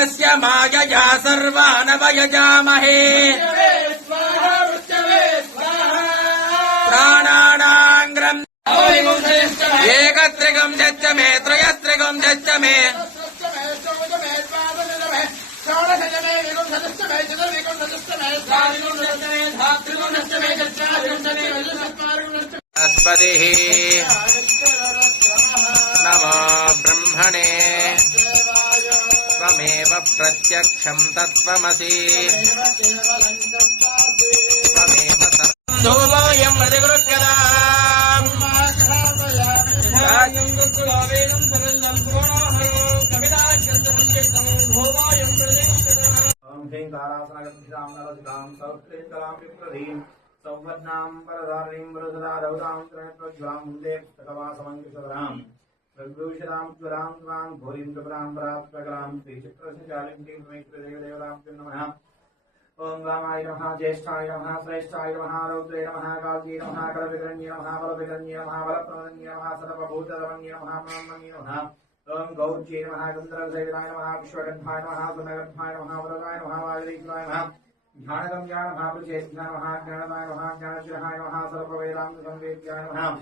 तस्य मायया सर्वानवयजामहे प्राणानां ग्रन्थ एकत्रिकं यच्च मे त्रयत्रिकं यच्च मे अस्पतिः नमो ब्रह्मणे त्वमेव प्रत्यक्षं तत्त्वमसि त्वमेव सर्वोऽयं प्रतिगुरुक्यताम् संवदनां परधारणीं वरददा रौदां त्रणत्वज्वां मुन्दे पुस्तकवासमङ्कुशधरां प्रभूषितां त्वरां त्वां घोरीं त्वरां परात्पकरां श्रीचित्रसञ्चारिं श्रीमैत्रदेवदेवतां नमः। ओं वामाय नमः, ज्येष्ठाय नमः, श्रेष्ठाय नमः, रौद्रे नमः, काल्ये नमः, कलविकरण्ये नमः, बलविकरण्ये नमः, बलप्रदन्ये नमः, सर्वभूतरमण्ये नमः, मनोन्मन्ये नमः। ओं गौर्ये नमः, गन्धर्वसेविताय नमः, विश्वगन्धाय नमः, सुनगन्धाय नमः, वरदाय नमः, वागीश्वराय नमः। ज्ञानगम्याय नमः, प्रचेतनाय नमः, ज्ञानदाय नमः, ज्ञानशिरहाय नमः, सर्ववेदान्तसंवेद्याय नमः।